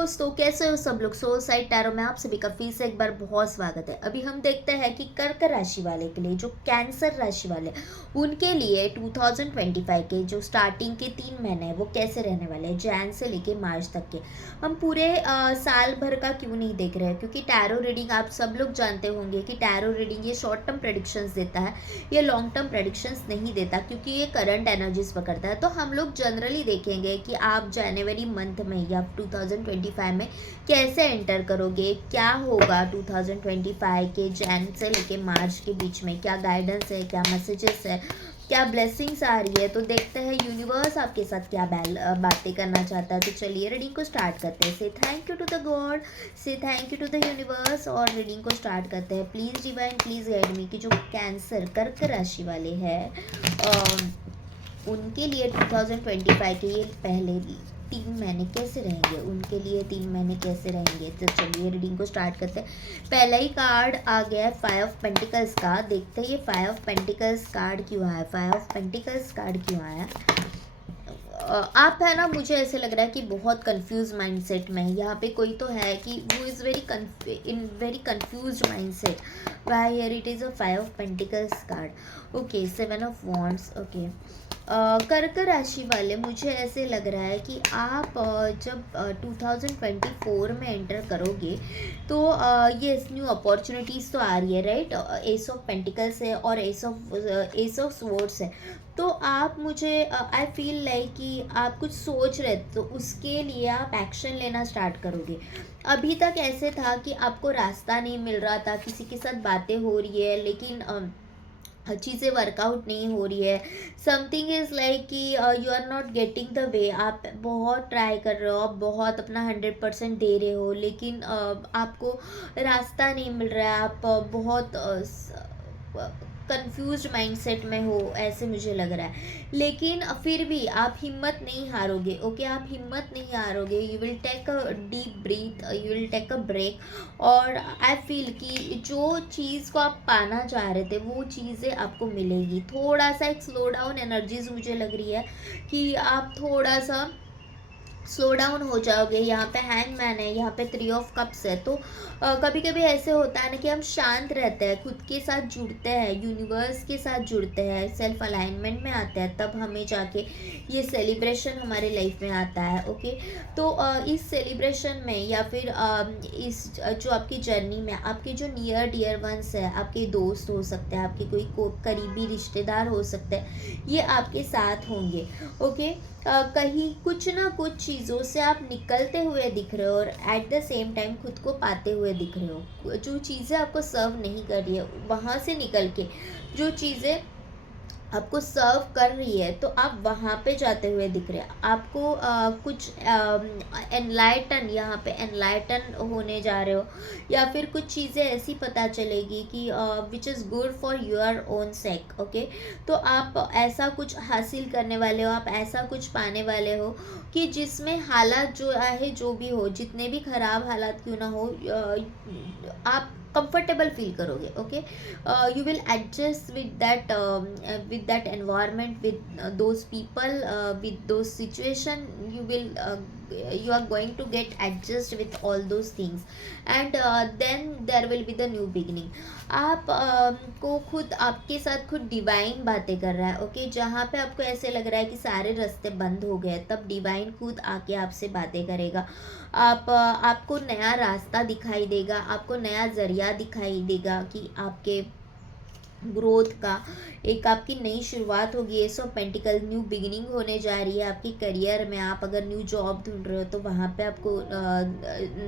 दोस्तों, कैसे हो सब लोग। सोल साइड टैरो में आप सभी का फिर से एक बार बहुत स्वागत है। अभी हम देखते हैं कि कर्क राशि वाले के लिए, जो कैंसर राशि वाले, उनके लिए 2025 के जो स्टार्टिंग के 3 महीने हैं वो कैसे रहने वाले हैं, जैन से लेके मार्च तक के। हम पूरे साल भर का क्यों नहीं देख रहे हैं, क्योंकि टैरो रीडिंग आप सब लोग जानते होंगे कि टैरो रीडिंग ये शॉर्ट टर्म प्रेडिक्शंस देता है, ये लॉन्ग टर्म प्रेडिक्शंस नहीं देता, क्योंकि ये करंट एनर्जीज पकड़ता है। तो हम लोग जनरली देखेंगे कि आप जनवरी मंथ में या 2025 में कैसे एंटर करोगे, क्या होगा 2025 के जैन से लेके मार्च के बीच में, क्या गाइडेंस है, क्या मैसेजेस है, क्या ब्लेसिंग्स आ रही है। तो देखते हैं यूनिवर्स आपके साथ क्या बातें करना चाहता है। तो चलिए रीडिंग को स्टार्ट करते हैं। Say thank you to the God, say thank you to the universe, और रीडिंग को स्टार्ट करते हैं। Please divine, please guide me कि जो कैंसर कर्क राशि वाले हैं उनके लिए 2025 के ये पहले 3 महीने कैसे रहेंगे, उनके लिए 3 महीने कैसे रहेंगे। तो चलिए रीडिंग को स्टार्ट करते हैं। पहला ही कार्ड आ गया है 5 ऑफ पेंटिकल्स का। देखते हैं ये 5 ऑफ पेंटिकल्स कार्ड क्यों आया, 5 ऑफ पेंटिकल्स कार्ड क्यों आया। आप है ना, मुझे ऐसे लग रहा है कि बहुत कंफ्यूज माइंडसेट में है। यहाँ पे कोई तो है कि वो is very confuse mindset. Why here it is a 5 of pentacles card. Okay, 7 of wands. Okay, कर्क राशि वाले, मुझे ऐसे लग रहा है कि आप जब 2024 में एंटर करोगे तो ये न्यू अपॉर्चुनिटीज़ तो आ रही है, राइट। एस ऑफ पेंटिकल्स है और एस ऑफ स्वॉर्ड्स है। तो आप, मुझे आई फील लाइक कि आप कुछ सोच रहे, तो उसके लिए आप एक्शन लेना स्टार्ट करोगे। अभी तक ऐसे था कि आपको रास्ता नहीं मिल रहा था, किसी के साथ बातें हो रही है लेकिन चीज़ें वर्कआउट नहीं हो रही है। समथिंग इज़ लाइक कि you are not getting the way. आप बहुत ट्राई कर रहे हो, आप बहुत अपना 100% दे रहे हो, लेकिन आपको रास्ता नहीं मिल रहा है। आप बहुत कंफ्यूज माइंडसेट में हो, ऐसे मुझे लग रहा है। लेकिन फिर भी आप हिम्मत नहीं हारोगे। ओके, आप हिम्मत नहीं हारोगे। You will take a deep breath, you will take a break. और आई फील कि जो चीज़ को आप पाना चाह रहे थे वो चीज़ें आपको मिलेगी। थोड़ा सा एक स्लो डाउन एनर्जीज मुझे लग रही है कि आप थोड़ा सा स्लो डाउन हो जाओगे। यहाँ पे हैंगमैन है, यहाँ पे 3 ऑफ कप्स है। तो कभी कभी ऐसे होता है ना कि हम शांत रहते हैं, खुद के साथ जुड़ते हैं, यूनिवर्स के साथ जुड़ते हैं, सेल्फ अलाइनमेंट में आते हैं, तब हमें जाके ये सेलिब्रेशन हमारे लाइफ में आता है। ओके, तो इस सेलिब्रेशन में या फिर इस जो आपकी जर्नी में आपके जो नियर डियर वंस है, आपके दोस्त हो सकते हैं, आपके कोई करीबी रिश्तेदार हो सकते हैं, ये आपके साथ होंगे। ओके, कहीं कुछ ना कुछ चीज़ों से आप निकलते हुए दिख रहे हो और एट द सेम टाइम खुद को पाते हुए दिख रहे हो। जो चीज़ें आपको सर्व नहीं कर रही है, वहाँ से निकल के जो चीज़ें आपको सर्व कर रही है, तो आप वहाँ पे जाते हुए दिख रहे हैं। आपको कुछ एनलाइटन, यहाँ पे एनलाइटन होने जा रहे हो, या फिर कुछ चीज़ें ऐसी पता चलेगी कि which is good for your own sec. Okay, तो आप ऐसा कुछ हासिल करने वाले हो, आप ऐसा कुछ पाने वाले हो कि जिसमें हालात जो है, जो भी हो, जितने भी ख़राब हालात क्यों ना हो, आप कंफर्टेबल फील करोगे। Okay, you will adjust with that environment, with those people, with those situation. You are going to get adjust with all those things, and then there will be the new beginning. आप को खुद, आपके साथ खुद divine बातें कर रहा है। ओके, जहाँ पे आपको ऐसे लग रहा है कि सारे रास्ते बंद हो गए, तब डिवाइन खुद आके आपसे बातें करेगा। आपको नया रास्ता दिखाई देगा, आपको नया ज़रिया दिखाई देगा कि आपके ग्रोथ का एक आपकी नई शुरुआत होगी। S of pentacle, new beginning होने जा रही है आपकी करियर में। आप अगर न्यू जॉब ढूंढ रहे हो तो वहाँ पे आपको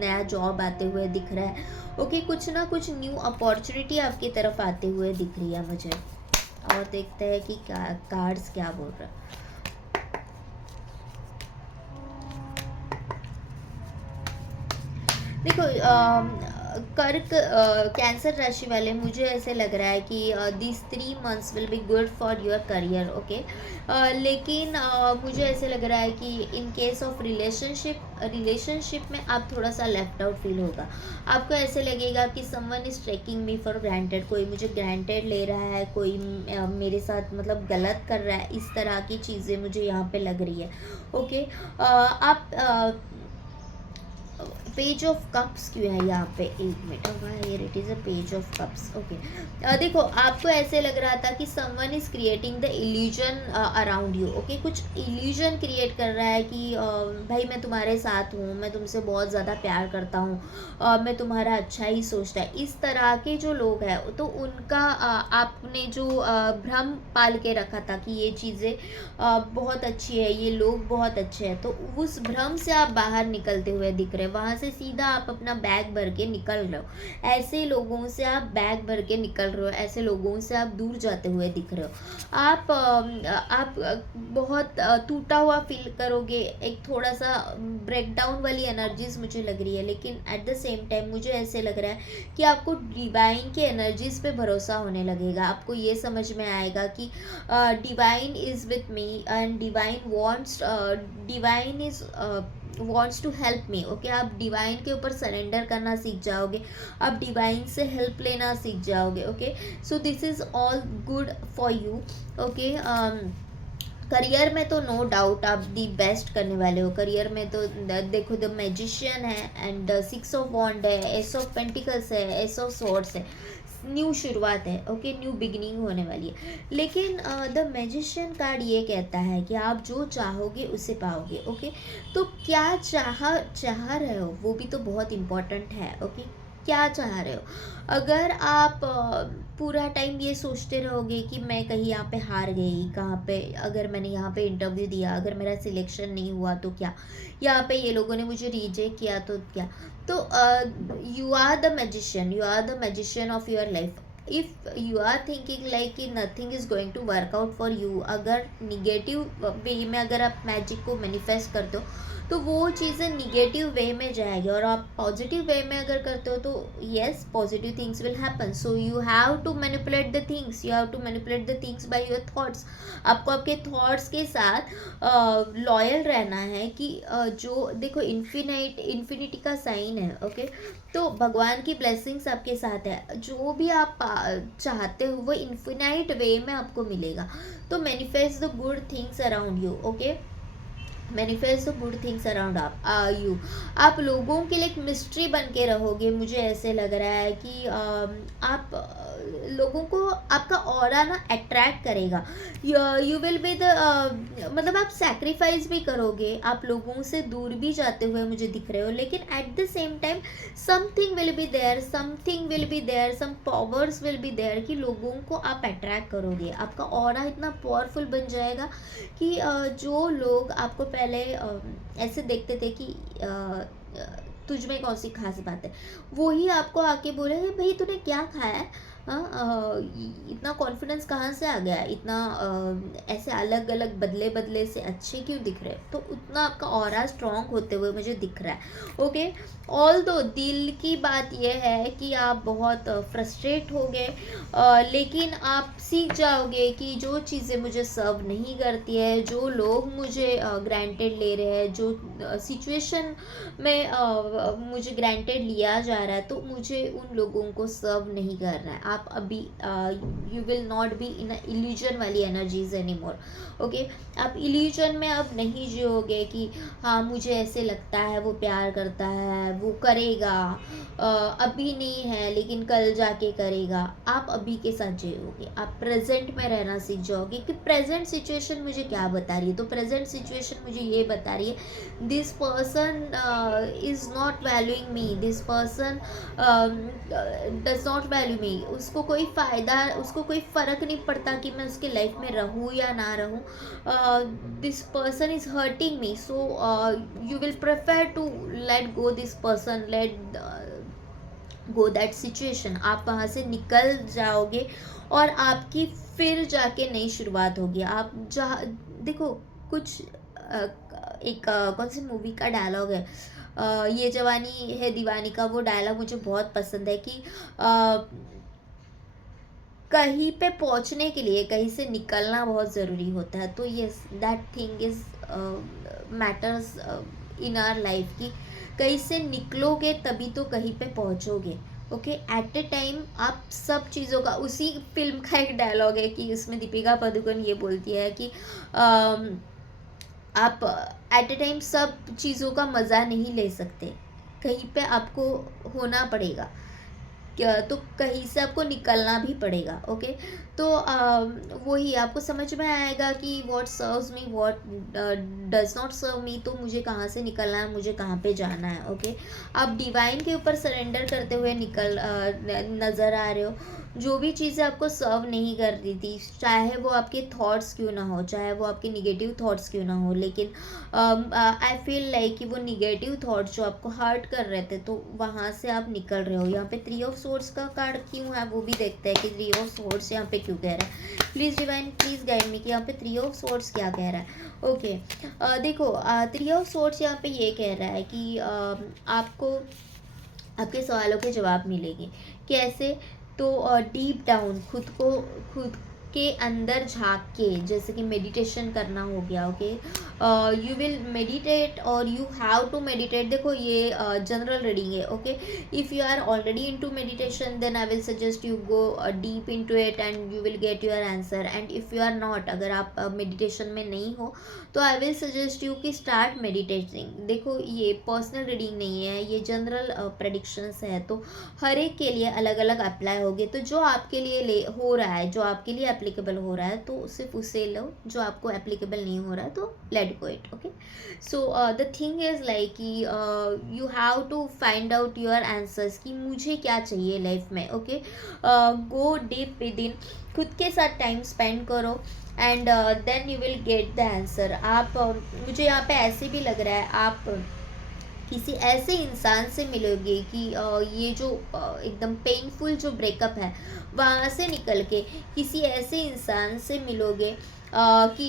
नया जॉब आते हुए दिख रहा है। ओके, कुछ ना कुछ न्यू अपॉर्चुनिटी आपकी तरफ आते हुए दिख रही है मुझे। और देखते हैं कि कार्ड्स क्या बोल रहा है। देखो, कर्क कैंसर राशि वाले, मुझे ऐसे लग रहा है कि this 3 months will be good for your career. Okay, लेकिन मुझे ऐसे लग रहा है कि इन केस ऑफ रिलेशनशिप में आप थोड़ा सा लेफ्ट आउट फील होगा। आपको ऐसे लगेगा कि someone is taking me for granted, कोई मुझे ग्रांटेड ले रहा है, कोई मेरे साथ मतलब गलत कर रहा है, इस तरह की चीज़ें मुझे यहाँ पे लग रही है। ओके, आप पेज ऑफ कप्स क्यों है यहाँ पे, एक minute, here it is a page of cups. Okay, देखो आपको ऐसे लग रहा था कि someone is creating the illusion around you. Okay, कुछ इल्यूजन क्रिएट कर रहा है कि भाई मैं तुम्हारे साथ हूँ, मैं तुमसे बहुत ज़्यादा प्यार करता हूँ, मैं तुम्हारा अच्छा ही सोचता है। इस तरह के जो लोग हैं तो उनका आपने जो भ्रम पाल के रखा था कि ये चीज़ें बहुत अच्छी है, ये लोग बहुत अच्छे हैं, तो उस भ्रम से आप बाहर निकलते हुए दिख रहे हैं। वहाँ से सीधा आप अपना बैग भर के निकल रहे हो। ऐसे लोगों से आप बैग भर के निकल रहे हो, ऐसे लोगों से आप दूर जाते हुए दिख रहे हो। आप बहुत टूटा हुआ फील करोगे, एक थोड़ा सा ब्रेकडाउन वाली एनर्जीज मुझे लग रही है, लेकिन एट द सेम टाइम मुझे ऐसे लग रहा है कि आपको डिवाइन की एनर्जीज पे भरोसा होने लगेगा। आपको ये समझ में आएगा कि divine is with me and divine is wants to help me. Okay, आप डिवाइन के ऊपर सरेंडर करना सीख जाओगे, आप डिवाइन से हेल्प लेना सीख जाओगे। Okay, so this is all good for you. Okay, career में तो नो डाउट आप दी बेस्ट करने वाले हो। करियर में तो देखो, द मैजिशियन है एंड 6 ऑफ वॉन्ड है, एस ऑफ पेंटिकल्स है, एस ऑफ स्वॉर्ड्स है। न्यू शुरुआत है। ओके, न्यू बिगिनिंग होने वाली है। लेकिन द मैजिशियन कार्ड ये कहता है कि आप जो चाहोगे उसे पाओगे। ओके, तो क्या चाह रहे हो वो भी तो बहुत इम्पोर्टेंट है। ओके, क्या चाह रहे हो? अगर आप पूरा टाइम ये सोचते रहोगे कि मैं कहीं यहाँ पे हार गई, कहाँ पे, अगर मैंने यहाँ पे इंटरव्यू दिया, अगर मेरा सिलेक्शन नहीं हुआ तो क्या, यहाँ पे ये लोगों ने मुझे रिजेक्ट किया तो क्या, तो you are the magician, you are the magician of your life. If you are thinking like कि nothing is going to work out for you, अगर निगेटिव वे में अगर आप मैजिक को मैनिफेस्ट करते हो तो वो चीज़ें निगेटिव वे में जाएगी, और आप पॉजिटिव वे में अगर करते हो तो yes, positive things will happen. So you have to manipulate the things, you have to manipulate the things by your thoughts. आपको आपके थॉट्स के साथ लॉयल रहना है कि जो देखो इन्फिनिटी का साइन है। ओके, तो भगवान की ब्लेसिंग्स आपके साथ है, जो भी आप चाहते हो वो इन्फिनाइट वे में आपको मिलेगा। तो manifest the good things around you. Okay, manifest the good things around you. आप लोगों के लिए एक मिस्ट्री बन के रहोगे। मुझे ऐसे लग रहा है कि आप लोगों को, आपका ऑरा ना अट्रैक्ट करेगा। यू विल बी द मतलब आप सेक्रीफाइस भी करोगे, आप लोगों से दूर भी जाते हुए मुझे दिख रहे हो, लेकिन at the same time something will be there, something will be there, some powers will be there कि लोगों को आप अट्रैक्ट करोगे। आपका ऑरा इतना पावरफुल बन जाएगा कि जो लोग आपको पहले ऐसे देखते थे कि तुझ में कौन सी खास बात है, वो ही आपको आके बोलेंगे भाई तूने क्या खाया है, हाँ, इतना कॉन्फिडेंस कहाँ से आ गया, इतना ऐसे अलग अलग बदले बदले से अच्छे क्यों दिख रहे हैं, तो उतना आपका ऑरा स्ट्रॉन्ग होते हुए मुझे दिख रहा है। ओके, ऑल दो दिल की बात यह है कि आप बहुत फ्रस्ट्रेट हो गए, लेकिन आप सीख जाओगे कि जो चीज़ें मुझे सर्व नहीं करती है, जो लोग मुझे ग्रांटेड ले रहे हैं, जो सिचुएशन में मुझे ग्रांटेड लिया जा रहा है, तो मुझे उन लोगों को सर्व नहीं करना है। आप अभी you will not be in illusion वाली एनर्जीज एनीमोर। ओके, आप इल्यूजन में अब नहीं जियोगे कि हाँ मुझे ऐसे लगता है वो प्यार करता है, वो करेगा, अभी नहीं है लेकिन कल जाके करेगा। आप अभी के साथ जियोगे, आप प्रेजेंट में रहना सीख जाओगे कि प्रेजेंट सिचुएशन मुझे क्या बता रही है। तो प्रेजेंट सिचुएशन मुझे ये बता रही है this person is not valuing me, this person does not value me. उसको कोई फ़ायदा, उसको कोई फ़र्क नहीं पड़ता कि मैं उसके लाइफ में रहूँ या ना रहूँ। This person is hurting me, so you will prefer to let go this person, let go that situation. आप वहाँ से निकल जाओगे और आपकी फिर जाके नई शुरुआत होगी। आप जहाँ देखो कुछ एक कौन सी मूवी का डायलॉग है, ये जवानी है दीवानी का, वो डायलॉग मुझे बहुत पसंद है कि कहीं पे पहुंचने के लिए कहीं से निकलना बहुत ज़रूरी होता है। तो yes, that thing is matters in our life कि कहीं से निकलोगे तभी तो कहीं पे पहुंचोगे। ओके, एट ए टाइम आप सब चीज़ों का, उसी फिल्म का एक डायलॉग है कि उसमें दीपिका पादुकोण ये बोलती है कि आप एट ए टाइम सब चीज़ों का मज़ा नहीं ले सकते। कहीं पे आपको होना पड़ेगा, तो कहीं से आपको निकलना भी पड़ेगा। ओके, तो वही आपको समझ में आएगा कि what serves me, what does not serve me, तो मुझे कहाँ से निकलना है, मुझे कहाँ पे जाना है। ओके, आप डिवाइन के ऊपर सरेंडर करते हुए नज़र आ रहे हो। जो भी चीज़ें आपको सर्व नहीं कर रही थी, चाहे वो आपके थॉट्स क्यों ना हो, चाहे वो आपके निगेटिव थॉट्स क्यों ना हो, लेकिन आई फील लाइक कि वो निगेटिव थॉट्स जो आपको हर्ट कर रहे थे, तो वहाँ से आप निकल रहे हो। यहाँ पे 3 ऑफ सोर्ड्स का कार्ड क्यों है वो भी देखते हैं कि 3 ऑफ सोर्ड्स यहाँ पे क्यों कह रहा है। Please divine please guide me कि यहाँ पे 3 ऑफ सोर्ड्स क्या कह रहा है। ओके, देखो 3 ऑफ सोर्ड्स यहाँ पे ये कह रहा है कि आपको आपके सवालों के जवाब मिलेंगे। कैसे? तो डीप डाउन खुद के अंदर झांक के, जैसे कि मेडिटेशन करना हो गया। ओके, यू विल मेडिटेट और यू हैव टू मेडिटेट। देखो ये जनरल रीडिंग है। Okay, if you are already into meditation then I will suggest you go deep into it and you will get your answer. And if you are not, अगर आप meditation में नहीं हो, तो I will suggest you कि start meditating. देखो ये personal reading नहीं है, ये जनरल प्रेडिक्शंस है, तो हर एक के लिए अलग अलग अप्लाई होगी। तो जो आपके लिए हो रहा है, जो आपके लिए एप्लीकेबल हो रहा है, तो सिर्फ उसे लो। जो आपको एप्लीकेबल नहीं हो रहा है तो let go it. Okay, so the thing is like कि you have to find out your answers कि मुझे क्या चाहिए लाइफ में। Okay, go deep within, खुद के साथ टाइम स्पेंड करो and then you will get the answer. आप मुझे यहाँ पे ऐसे भी लग रहा है आप किसी ऐसे इंसान से मिलोगे कि ये जो एकदम पेनफुल जो ब्रेकअप है वहाँ से निकल के किसी ऐसे इंसान से मिलोगे कि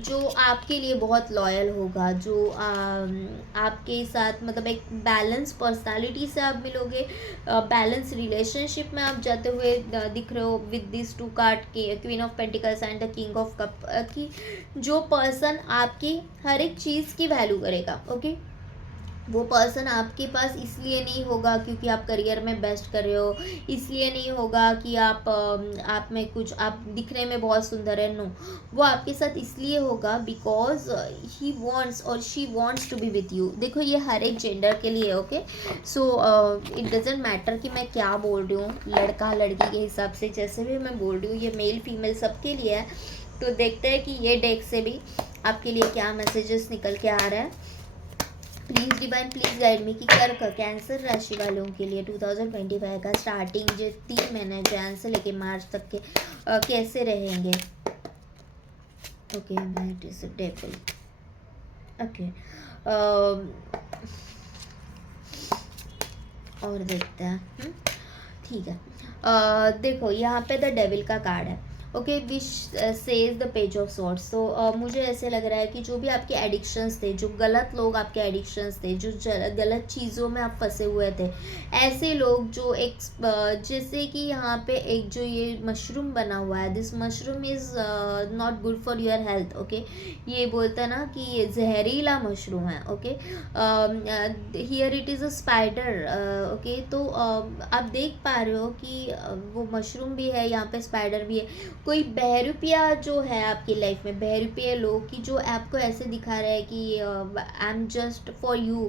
जो आपके लिए बहुत लॉयल होगा, जो आपके साथ मतलब एक बैलेंस पर्सनालिटी से आप मिलोगे, बैलेंस रिलेशनशिप में आप जाते हुए दिख रहे हो विद दिस 2 कार्ड के queen of pentacles and the king of cup, कि जो पर्सन आपकी हर एक चीज़ की वैल्यू करेगा। ओके, वो पर्सन आपके पास इसलिए नहीं होगा क्योंकि आप करियर में बेस्ट कर रहे हो, इसलिए नहीं होगा कि आप में कुछ आप दिखने में बहुत सुंदर है। नो, वो आपके साथ इसलिए होगा बिकॉज ही वांट्स और she wants to be with you. देखो ये हर एक जेंडर के लिए। Okay, so it doesn't matter कि मैं क्या बोल रही हूँ, लड़का लड़की के हिसाब से जैसे भी मैं बोल रही हूँ, ये मेल फीमेल सबके लिए है। तो देखते हैं कि ये डेक से भी आपके लिए क्या मैसेजेस निकल के आ रहा है। Please divine please guide me कि कैंसर राशि वालों के लिए 2025 का स्टार्टिंग जो 3 महीने जैन से लेके मार्च तक के कैसे रहेंगे। Okay, that is a devil. Okay, और देखते हैं। ठीक है, देखो यहाँ पे द डेविल का कार्ड है। Okay, which says the page of swords. तो मुझे ऐसे लग रहा है कि जो भी आपके एडिक्शंस थे, जो गलत लोग आपके एडिक्शंस थे, जो गलत चीज़ों में आप फंसे हुए थे, ऐसे लोग जो एक जैसे कि यहाँ पे एक जो ये मशरूम बना हुआ है, this mushroom is not good for your health. Okay, ये बोलता है ना कि ये जहरीला मशरूम है। Okay, here it is a spider. Okay, तो आप देख पा रहे हो कि वो मशरूम भी है, यहाँ पे स्पाइडर भी है। कोई बहरूपिया जो है आपकी लाइफ में, बहरूपिया लोग की जो आपको ऐसे दिखा रहा है कि I am just for you,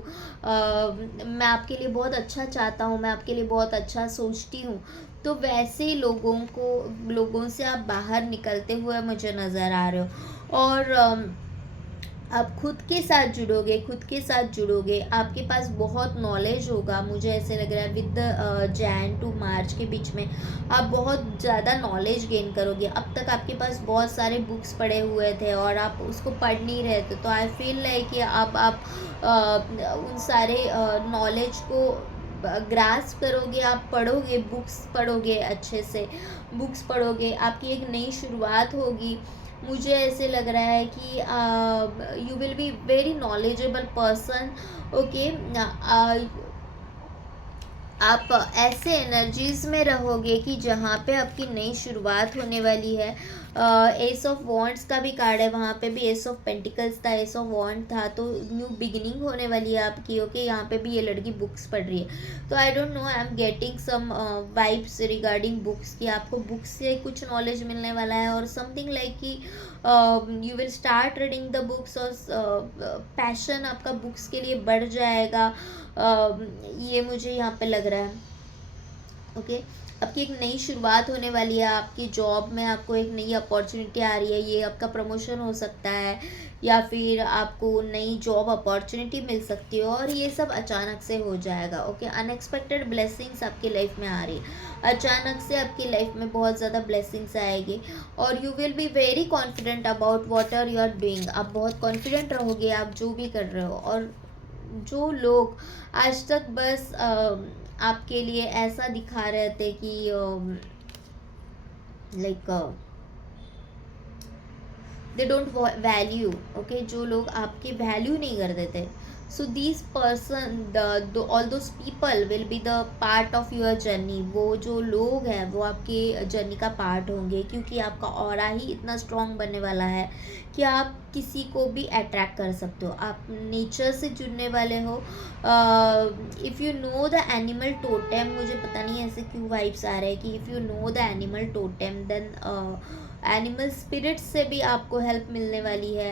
मैं आपके लिए बहुत अच्छा चाहता हूँ, मैं आपके लिए बहुत अच्छा सोचती हूँ। तो वैसे लोगों से आप बाहर निकलते हुए मुझे नज़र आ रहे हो। और आप खुद के साथ जुड़ोगे, आपके पास बहुत नॉलेज होगा। मुझे ऐसे लग रहा है विद जैन टू मार्च के बीच में आप बहुत ज़्यादा नॉलेज गेन करोगे। अब तक आपके पास बहुत सारे बुक्स पढ़े हुए थे और आप उसको पढ़ नहीं रहे थे, तो आई फील लाइक कि अब आप उन सारे नॉलेज को ग्रास्प करोगे, आप पढ़ोगे, बुक्स पढ़ोगे, अच्छे से बुक्स पढ़ोगे, आपकी एक नई शुरुआत होगी। मुझे ऐसे लग रहा है कि you will be very knowledgeable person. Okay, आप ऐसे एनर्जीज में रहोगे कि जहाँ पे आपकी नई शुरुआत होने वाली है। एस ऑफ वॉन्ड्स का भी कार्ड है, वहाँ पे भी एस ऑफ पेंटिकल्स था, एस ऑफ वॉन्ड था, तो न्यू बिगिनिंग होने वाली है आपकी। ओके, यहाँ पे भी ये लड़की बुक्स पढ़ रही है। तो I don't know, I am getting some vibes regarding books कि आपको बुक्स से कुछ नॉलेज मिलने वाला है, और समथिंग लाइक कि you will start reading the books, और पैशन आपका बुक्स के लिए बढ़ जाएगा। ये मुझे यहाँ पे लग रहा है। ओके, आपकी एक नई शुरुआत होने वाली है, आपकी जॉब में आपको एक नई अपॉर्चुनिटी आ रही है, ये आपका प्रमोशन हो सकता है या फिर आपको नई जॉब अपॉर्चुनिटी मिल सकती है, और ये सब अचानक से हो जाएगा। ओके, अनएक्सपेक्टेड ब्लेसिंग्स आपकी लाइफ में आ रही है, अचानक से आपकी लाइफ में बहुत ज़्यादा ब्लेसिंग्स आएगी, और you will be very confident about what are you are doing. आप बहुत कॉन्फिडेंट रहोगे आप जो भी कर रहे हो, और जो लोग आज तक बस आपके लिए ऐसा दिखा रहे थे कि like they don't value, okay, जो लोग आपकी वैल्यू नहीं कर देते, so this person all those people will be the part of your journey. वो जो लोग हैं वो आपके जर्नी का पार्ट होंगे, क्योंकि आपका ऑरा ही इतना स्ट्रॉन्ग बनने वाला है कि आप किसी को भी अट्रैक्ट कर सकते हो, आप नेचर से जुड़ने वाले हो। If you know the animal totem, मुझे पता नहीं ऐसे क्यों वाइब्स आ रहे हैं कि if you know the animal totem then animal spirits से भी आपको हेल्प मिलने वाली है,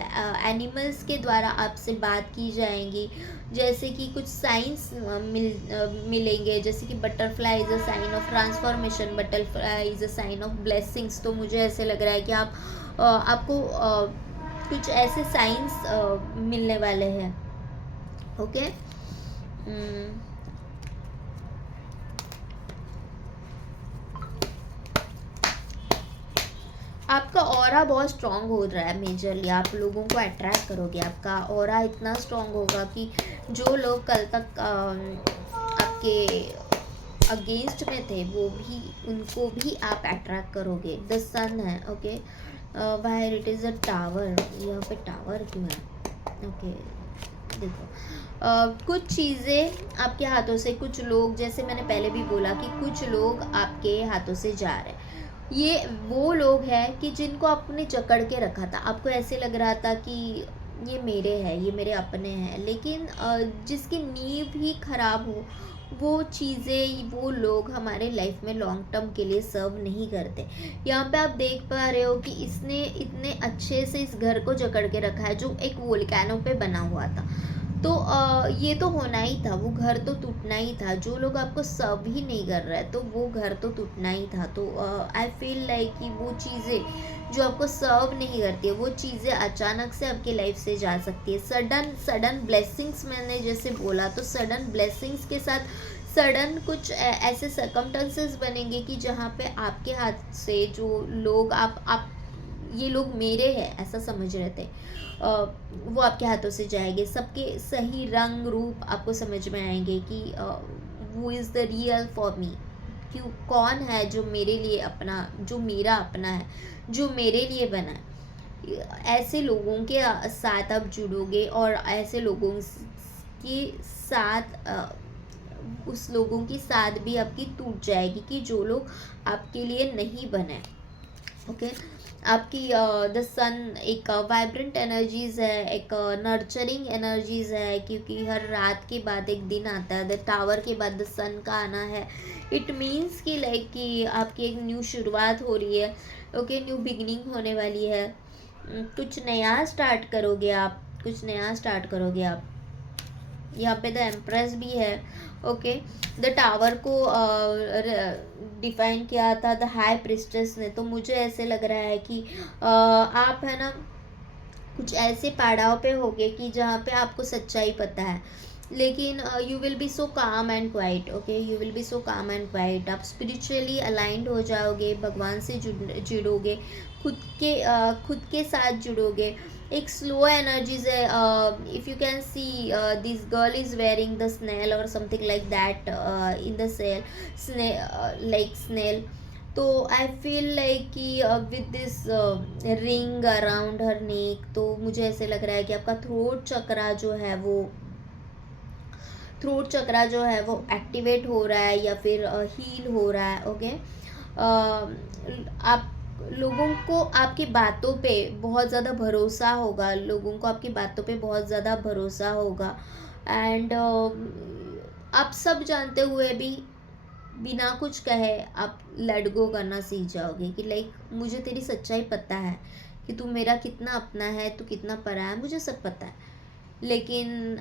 एनिमल्स के द्वारा आपसे बात की जाएंगी, जैसे कि कुछ साइंस मिलेंगे, जैसे कि butterfly is a sign of transformation, butterfly is a sign of blessings. तो मुझे ऐसे लग रहा है कि आपको कुछ ऐसे साइंस मिलने वाले हैं। ओके, आपका ऑरा बहुत स्ट्रांग हो रहा है, मेजरली आप लोगों को अट्रैक्ट करोगे, आपका ऑरा इतना स्ट्रांग होगा कि जो लोग कल तक आपके अगेंस्ट में थे वो भी, उनको भी आप अट्रैक्ट करोगे। द सन है। Okay, wire it is a tower, यहाँ पे टावर क्यों है? ओके, देखो कुछ चीज़ें आपके हाथों से, कुछ लोग, जैसे मैंने पहले भी बोला कि कुछ लोग आपके हाथों से जा रहे हैं, ये वो लोग हैं कि जिनको आपने जकड़ के रखा था, आपको ऐसे लग रहा था कि ये मेरे हैं, ये मेरे अपने हैं, लेकिन जिसकी नींव ही खराब हो, वो चीज़ें, वो लोग हमारे लाइफ में लॉन्ग टर्म के लिए सर्व नहीं करते। यहाँ पे आप देख पा रहे हो कि इसने इतने अच्छे से इस घर को जकड़ के रखा है, जो एक वोल्केनो पे बना हुआ था। तो ये तो होना ही था, वो घर तो टूटना ही था, जो लोग आपको सर्व ही नहीं कर रहे तो वो घर तो टूटना ही था। तो आई फील लाइक कि वो चीज़ें जो आपको सर्व नहीं करती है, वो चीज़ें अचानक से आपकी लाइफ से जा सकती है। सडन ब्लेसिंग्स, मैंने जैसे बोला, तो सडन ब्लेसिंग्स के साथ सडन कुछ ऐसे सर्कमस्टेंसेस बनेंगे कि जहाँ पे आपके हाथ से जो लोग आप ये लोग मेरे हैं ऐसा समझ रहे थे, वो आपके हाथों से जाएंगे, सबके सही रंग रूप आपको समझ में आएंगे कि वो is the real for me, क्यों, कौन है जो मेरे लिए अपना, जो मेरा अपना है, जो मेरे लिए बना है। ऐसे लोगों के साथ आप जुड़ोगे, और ऐसे लोगों के साथ उस लोगों की साथ भी आपकी टूट जाएगी कि जो लोग आपके लिए नहीं बने। ओके, आपकी द सन एक वाइब्रेंट एनर्जीज है, एक नर्चरिंग एनर्जीज है, क्योंकि हर रात के बाद एक दिन आता है, द टावर के बाद द सन का आना है। इट मीन्स कि लाइक कि आपकी एक न्यू शुरुआत हो रही है। ओके, न्यू बिगनिंग होने वाली है, कुछ नया स्टार्ट करोगे आप, कुछ नया स्टार्ट करोगे आप। यहाँ पे द एम्प्रेस भी है। ओके, द टावर को डिफाइन किया था द हाई प्रिस्टेस ने। तो मुझे ऐसे लग रहा है कि आप है ना कुछ ऐसे पड़ाव पे होगे कि जहाँ पे आपको सच्चाई पता है, लेकिन you will be so calm and quiet. Okay, you will be so calm and quiet, आप स्पिरिचुअली अलाइंड हो जाओगे, भगवान से जुड़ोगे, खुद के साथ जुड़ोगे। एक स्लो एनर्जीज है, if you can see this girl is wearing the snail और something like that in the shell, like snail. तो आई फील लाइक कि with this ring around her neck, तो मुझे ऐसे लग रहा है कि आपका थ्रोट चक्रा जो है वो एक्टिवेट हो रहा है या फिर हील हो रहा है। ओके, आप लोगों को आपकी बातों पे बहुत ज़्यादा भरोसा होगा, लोगों को आपकी बातों पे बहुत ज़्यादा भरोसा होगा, एंड आप सब जानते हुए भी बिना कुछ कहे आप लेट गो करना सीख जाओगे कि लाइक मुझे तेरी सच्चाई पता है कि तू मेरा कितना अपना है, तू कितना परा है, मुझे सब पता है, लेकिन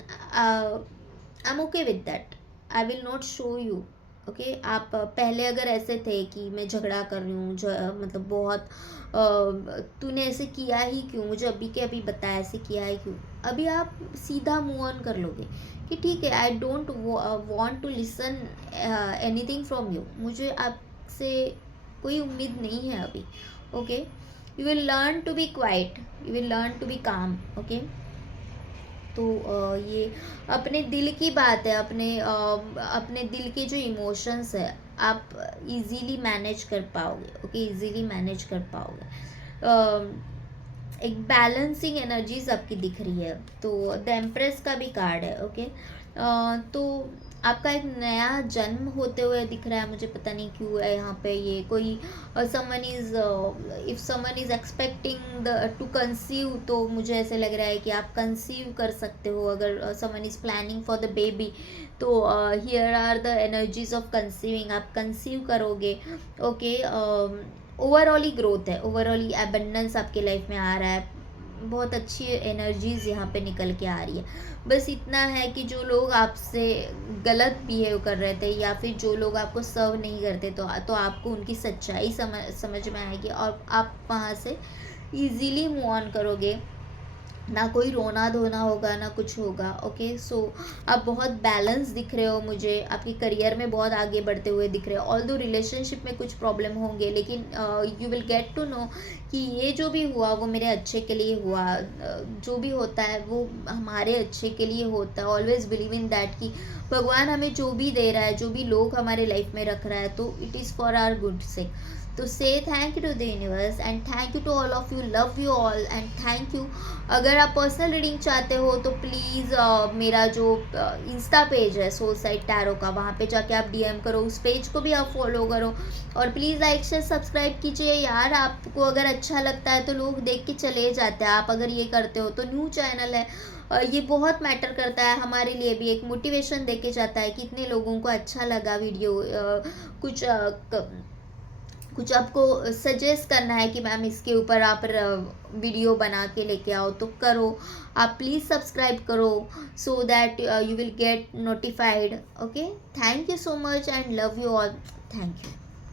I am okay with that, I will not show you. Okay, आप पहले अगर ऐसे थे कि मैं झगड़ा कर रही हूँ, मतलब बहुत तूने ऐसे किया ही क्यों, मुझे अभी के अभी बता ऐसे किया है क्यों, अभी आप सीधा मूव ऑन कर लोगे कि ठीक है, I don't want to listen anything from you, मुझे आपसे कोई उम्मीद नहीं है अभी। Okay, you will learn to be quiet, you will learn to be calm. Okay, तो ये अपने दिल की बात है, अपने दिल के जो इमोशंस है आप इजीली मैनेज कर पाओगे। ओके, इजीली मैनेज कर पाओगे। एक बैलेंसिंग एनर्जीज आपकी दिख रही है, तो द एम्प्रेस का भी कार्ड है। ओके, तो आपका एक नया जन्म होते हुए दिख रहा है, मुझे पता नहीं क्यों है यहाँ पे ये कोई someone is, if someone is expecting the two conceive, तो मुझे ऐसे लग रहा है कि आप कंसीव कर सकते हो अगर someone is planning for the baby, तो here are the energies of conceiving, आप कंसीव करोगे। ओके, ओवरऑल ही ग्रोथ है, ओवरऑल ही एबंडेंस आपके लाइफ में आ रहा है, बहुत अच्छी एनर्जीज यहाँ पे निकल के आ रही है। बस इतना है कि जो लोग आपसे गलत बिहेव कर रहे थे या फिर जो लोग आपको सर्व नहीं करते, तो आपको उनकी सच्चाई समझ में आएगी और आप वहाँ से इजीली मूव ऑन करोगे, ना कोई रोना धोना होगा ना कुछ होगा। ओके, सो आप बहुत बैलेंस दिख रहे हो, मुझे आपके करियर में बहुत आगे बढ़ते हुए दिख रहे हो। ऑल्दो रिलेशनशिप में कुछ प्रॉब्लम होंगे, लेकिन you will get to know कि ये जो भी हुआ वो मेरे अच्छे के लिए हुआ, जो भी होता है वो हमारे अच्छे के लिए होता है। ऑलवेज बिलीव इन दैट कि भगवान हमें जो भी दे रहा है, जो भी लोग हमारे लाइफ में रख रहा है, तो it is for our good sake. तो say thank you to the universe and thank you to all of you, love you all and thank you. अगर आप पर्सनल रीडिंग चाहते हो तो प्लीज़ मेरा जो इंस्टा पेज है सोल साइड टैरो का, वहाँ पे जाके आप डीएम करो, उस पेज को भी आप फॉलो करो और प्लीज़ लाइक शेयर सब्सक्राइब कीजिए यार। आपको अगर अच्छा लगता है तो लोग देख के चले जाते हैं, आप अगर ये करते हो तो न्यू चैनल है, ये बहुत मैटर करता है हमारे लिए भी, एक मोटिवेशन दे के जाता है कितने लोगों को अच्छा लगा वीडियो, कुछ आपको सजेस्ट करना है कि मैम इसके ऊपर आप वीडियो बना के लेके आओ तो करो, आप प्लीज़ सब्सक्राइब करो so that you will get notified. Okay, thank you so much and love you all, thank you.